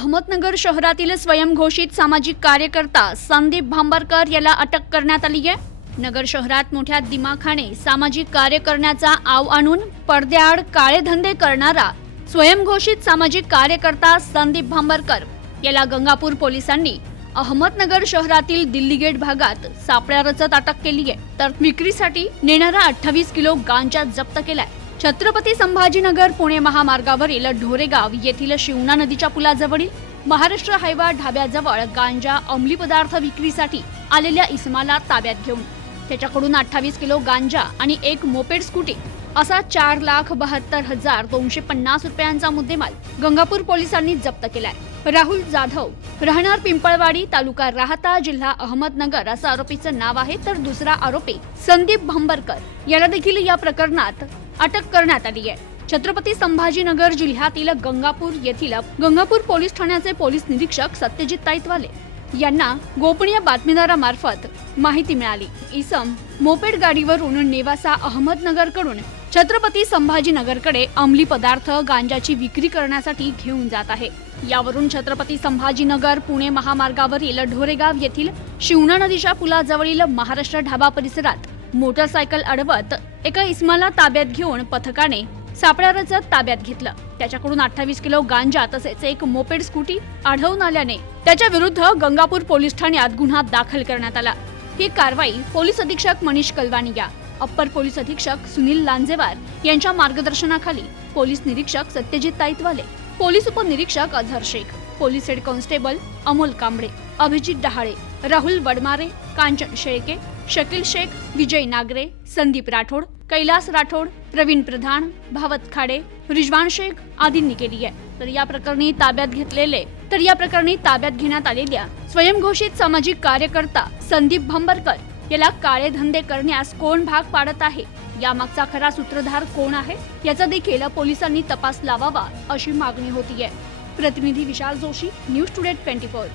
अहमदनगर शहरातील स्वयंघोषित सामाजिक कार्यकर्ता संदीप भांबरकर याला अटक करण्यात आली आहे. नगर शहरात मोठ्या दिमाखाने सामाजिक कार्य करण्याचा आव आणून पडद्याआड काळे धंदे करणारा स्वयंघोषित सामाजिक कार्यकर्ता संदीप भांबरकर याला गंगापूर पोलिसांनी अहमदनगर शहरातील दिल्ली गेट भागात सापळ्या रचत अटक केली आहे. तर विक्रीसाठी नेणारा अठ्ठावीस किलो गांजा जप्त केलाय. छत्रपती संभाजीनगर पुणे महामार्गावरील ढोरेगाव येथील शिवना नदीच्या पुलाजवळील महाराष्ट्र हायवा ढाब्याजवळ गांजा अंमली पदार्थ विक्रीसाठी आलेल्या इसमाला ताब्यात घेऊन. त्याच्याकडून अठ्ठावीस किलो गांजा आणि एक मोपेड स्कूटी असा चार लाख बहात्तर हजार दोनशे पन्नास रुपयांचा मुद्देमाल गंगापूर पोलिसांनी जप्त केलाय. राहुल जाधव राहणार पिंपळवाडी तालुका राहता जिल्हा अहमदनगर असं आरोपीचं नाव आहे तर दुसरा आरोपी संदीप भांबरकर. याला देखील या प्रकरणात अटक करण्यात आली आहे. छत्रपती संभाजीनगर जिल्ह्यातील गंगापूर येथील गंगापूर पोलीस ठाण्याचे पोलीस निरीक्षक सत्यजित ताईतवाले यांना गोपनीय बातमीदारामार्फत माहिती मिळाली. इसम मोपेड गाडीवरून नेवासा अहमदनगरकडून छत्रपती संभाजीनगरकडे अंमली पदार्थ गांजाची विक्री करण्यासाठी घेऊन जात आहे. यावरून छत्रपती संभाजीनगर पुणे महामार्गावरील ढोरेगाव येथील शिवना नदीच्या पुलाजवळील महाराष्ट्र ढाबा परिसरात मोटरसायकल अडवत एका इस्माला ताब्यात घेऊन पथकाने सापळा रचत ताब्यात घेतलं. त्याच्याकडून अठ्ठावीस किलो गांजा तसेच एक मोपेड स्कूटी आढळून आल्याने त्याच्या विरुद्ध गंगापूर पोलीस ठाण्यात गुन्हा दाखल करण्यात आला. ही कारवाई पोलीस अधीक्षक मनीष कलवानिया अप्पर पोलीस अधीक्षक सुनील लांजेवार यांच्या मार्गदर्शनाखाली पोलीस निरीक्षक सत्यजित ताईतवाले पोलीस उपनिरीक्षक Azhar Shaikh police head constable Amol Kamble Abhijit Dahale Rahul Wadmare Kanchan Shelke Shakeel Shaikh Vijay Nagare Sandeep Rathod Kailas Rathod Pravin Pradhan Bhavat Khade Rizwan Shaikh आदींनी केली आहे. तर या प्रकरणी ताब्यात घेतलेले तर या प्रकरणी ताब्यात घेण्यात आलेल्या स्वयंघोषित सामाजिक कार्यकर्ता संदीप भंबरकर याला काळे धंदे करण्यास कोण भाग पाडत आहे? यामागचा खरा सूत्रधार कोण आहे? याचा देखील पोलिसांनी तपास लावावा अशी मागणी होतीये. प्रतिनिधी Vishal Joshi news today twenty four.